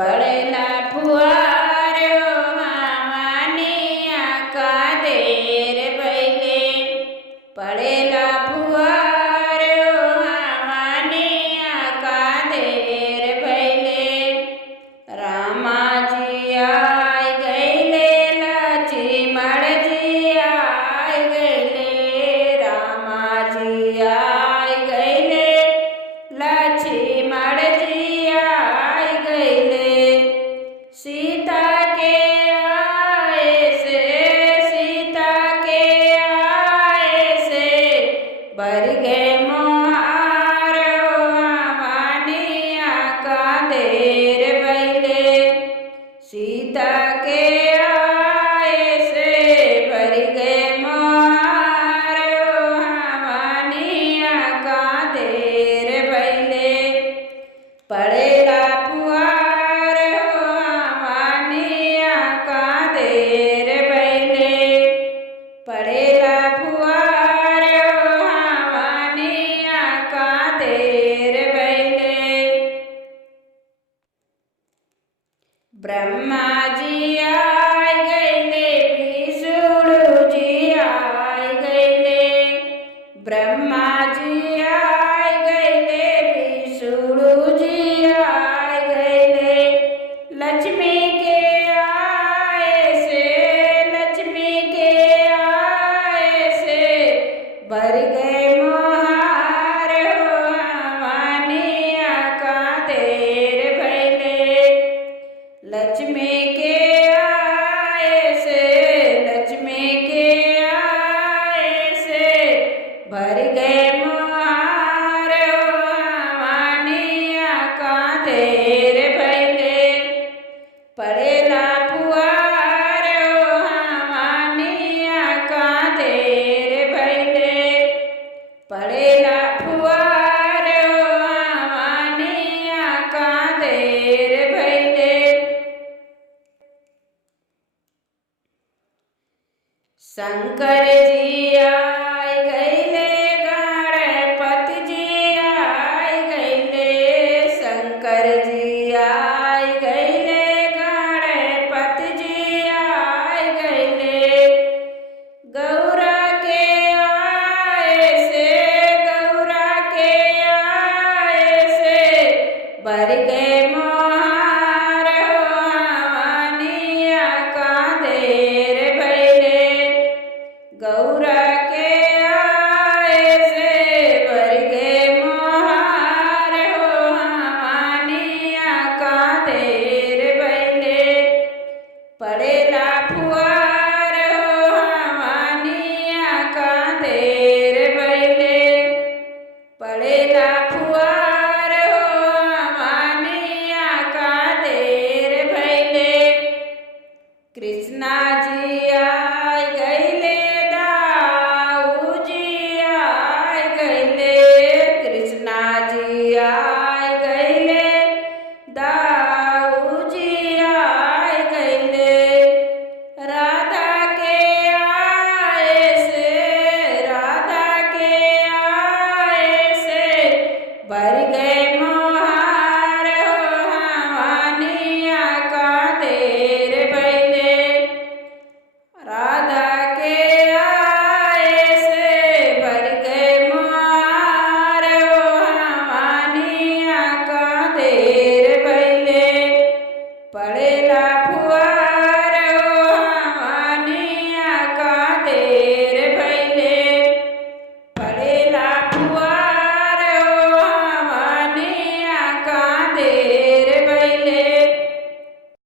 पड़ेला फुहारो हवानिया का देर भइले। पड़ेला फुहारो हवानिया का देर भइले। रामा जी आई गइले, लक्ष्मण जी आई गइले। रामा जी आई गइले, लक्ष्मण जी आई गइले। सीता के आए से, सीता के आए से भर गए मोहारो हवानिया का देर भइले। सीता के आए से भर गए मोहारो हवानिया का देर भइले। पड़ेला फुहारो हवानिया का देर भइले। पड़ेला फुहारो हवानिया का देर भइले। ब्रह्मा जी आई गइले, विष्णु जी आई गइले। ब्रह्मा जी आई गइले, विष्णु जी आई गइले। लक्ष्मी के आए से, लक्ष्मी के आए से भर गए मोहारो हवानिया का देर भइले। लक्ष्मी के आए से, लक्ष्मी के आए से भर गए मोहारो हवानिया का देर भइले। पड़ेला फुहारो हवानिया का देर भइले। पड़ेला फुहारो हवानिया का देर भइले। शंकर जी आई गइले, गणपति जी आई गइले। शंकर जी आई गइले, गणपति जी आई गइले। गौरा के आए से, गौरा के आए से भर गए मोहारो हवानिया का देर भइले। गौरा के आए से भर गए मोहारो हवानिया का देर भइले। पड़ेला फुहारो हवानिया का देर भइले। पड़ेला फुहारो हवानिया का देर भइले। कृष्णा जी आई गइले, दाऊ जी आई गइले। कृष्णा जी आई गइले, दाऊ जी आई गइले। राधा के आए से, राधा के आए से भर गए मोहारो हवानिया का देर भइले। राधा के आए से भर गए मोहारो हवानिया का देर भइले। पड़ेला फुहारो